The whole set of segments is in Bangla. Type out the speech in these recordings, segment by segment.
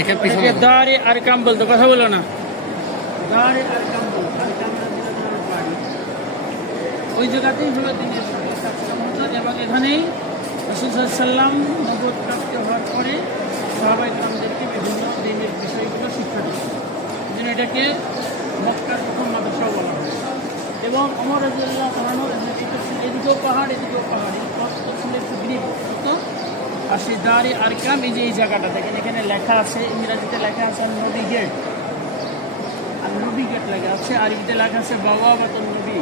এখানে পিছনে দারে আরকাম বলতো, কথা বলো না। দারে আরকাম বলতো, ওই জায়গাতেই হলো দিনের এবং এখানেই রাসূল সাল্লাল্লাহু আলাইহি ওয়াসাল্লাম নবুয়ত প্রাপ্ত হওয়ার পরে সাহাবায়ে কেরামদেরকে বিভিন্ন দিনের বিষয়গুলো শিক্ষা দিতেন। এই জন্য এটাকে মক্কার প্রথম মাদ্রাসাও বলা হয়। এবং ওমর রাদিয়াল্লাহু তাআলা এদিকেও পাহাড়, এদিকেও পাহাড়, এই পথটা ছিল একটু গ্রিপ হতো। আর সেই দারে আরকাম, এই যে এই জায়গাটা দেখেন, এখানে লেখা আছে, ইংরেজিতে লেখা আছে নবী গেট, আর নবী গেট লেখা আছে, আরবিতে লেখা আছে বাওয়াবাতুন নবী।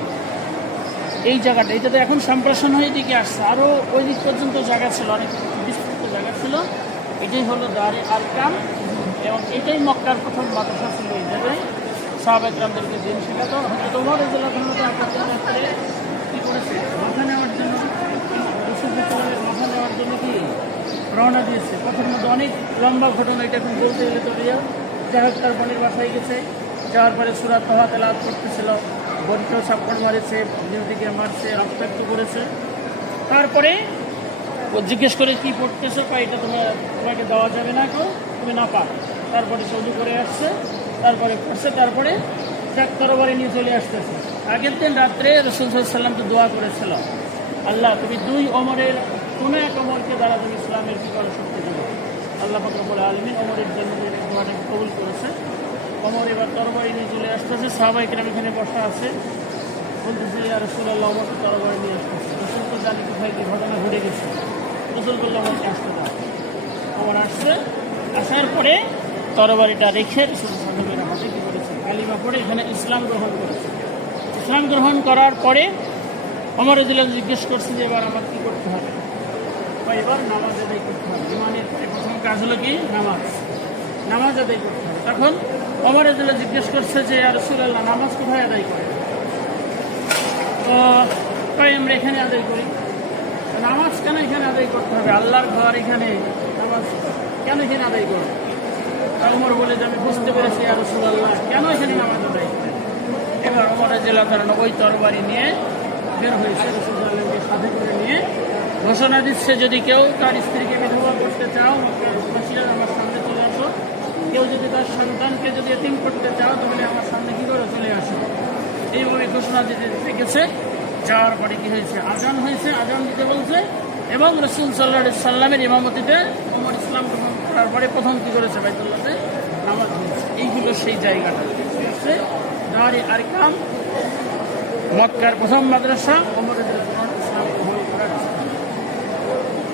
এই জায়গাটা, এটা তো এখন সম্প্রসারণ হয়ে দিকে আসছে, আরও ওই দিক পর্যন্ত জায়গা ছিল, অনেক বিস্তৃত জায়গা ছিল। এটাই হলো দারে আরকাম এবং এটাই মক্কার প্রথম মাদ্রাসা ছিল। এই জায়গায় সাহাবায়ে কেরামদেরকে দিন শেখাতো। হযরত ওমর রাদিয়াল্লাহু তাআলা কী করেছে, মাথা নেওয়ার জন্য, রাসূলের মাথা নেওয়ার জন্য কি রওনা দিয়েছে। কথার মধ্যে অনেক লম্বা ঘটনা, এটা এখন বলতে গেলে তো যাই হোক, তার বোনের বাসায় গেছে, যাওয়ার পরে সূরা তাহা তেলাওয়াত করতেছিল, বড়িকেও ছাপ্পড় মারেছে, দিকে মারছে, রক্তাক্ত করেছে। তারপরে ও জিজ্ঞেস করে কি পড়তেছো, এটা তোমাকে দেওয়া যাবে না, তুমি না পার। তারপরে সৌদি করে আসছে, তারপরে পড়ছে, তারপরে তরবারি নিয়ে চলে আসতেছে। আগের দিন রাত্রে রাসূল সাল্লাল্লাহু আলাইহি ওয়াসাল্লাম তো দোয়া করেছিল, আল্লাহ তুমি দুই ওমরের কোনো এক ওমরকে দ্বারা তুমি ইসলামের কি করো শক্তি দেবো। আল্লাহ পাক রব্বুল আলামিন ওমরের জন্য দোয়াটাকে কবুল করেছে। ওমর এবার তরবারি নিয়ে চলে আসতেছে, সাহাবায়ে কেরাম এখানে বসা আছে, বলতেছে ইয়া রাসূলুল্লাহ, ওমরকে তরবারি নিয়ে আসতেছে। রাসূল তো জানি কোথায় কি ঘটনা ঘটে গেছে। রাসূল বলল ওমরকে আসতে দাও। ওমর আসছে, আসার পরে তরবারিটা রেখে রাসূল সাল্লাল্লাহু আলাইহি ওয়াসাল্লামের হাতে কি করেছে, কালিমা পড়ে এখানে ইসলাম গ্রহণ করেছে। ইসলাম গ্রহণ করার পরে ওমর রাদিয়াল্লাহু জিজ্ঞেস করছে যে এবার আমার কী করতে হবে, বা এবার নামাজ আদায় করতে হবে। ইমানের প্রথম কাজ হলো কি নামাজ আদায় করতে হবে। তখন ওমর রাদিয়াল্লাহু জিজ্ঞেস করছে যে ইয়া রাসূলুল্লাহ, নামাজ কোথায় আদায় করে? তো আমরা এখানে আদায় করি। নামাজ কেন এখানে আদায় করতে হবে? আল্লাহর ঘর এখানে, নামাজ কেন এখানে আদায় করবে? ওমর বলে যে আমি বুঝতে পেরেছি ইয়া রাসূলুল্লাহ, কেন এখানে নামাজ আদায় করে। এবার ওমর রাদিয়াল্লাহু তাআলা ওই তরবারি নিয়ে বের হয়েছে, রাসূলুল্লাহকে সাথে করে নিয়ে ঘোষণা দিচ্ছে, যদি কেউ তার স্ত্রীকে বিধবা করতে চাও, মক্কাবাসীরা আমার সামনে চলে আসো। কেউ যদি তার সন্তানকে যদি এতিম করতে চাও, তাহলে আমার সামনে কী করে চলে আসো। এইভাবে ঘোষণা দিতে গেছে। যাওয়ার পরে কী হয়েছে, আজান হয়েছে, আজান দিতে বলছে, এবং রাসূল সাল্লাল্লাহু আলাইহি ওয়াসাল্লামের ইমামতিতে ওমর ইসলাম গ্রহণ করার পরে প্রথম কী করেছে, বাইতুল্লাহতে নামাজ হয়েছে। এইগুলো সেই জায়গাটা হচ্ছে দারে আরকাম, মক্কার প্রথম মাদ্রাসা, ওমর রাদিয়াল্লাহু ইসলাম গ্রহণ করার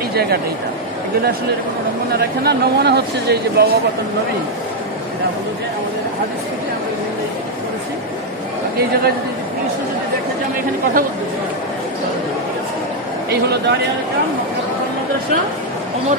এই জায়গাটা। এইটা এগুলো আসলে এরকম নমুনা রাখে না। নমুনা হচ্ছে যে এই যে বাওয়াবাতুন নবী, এটা হলো যে আমাদের হাদিস থেকে আমরা করেছি। এই জায়গায় যদি দেখে যে আমরা এখানে কথা বলতেছি, এই হলো দারে আরকাম, মক্কার প্রথম মাদ্রাসা, ওমর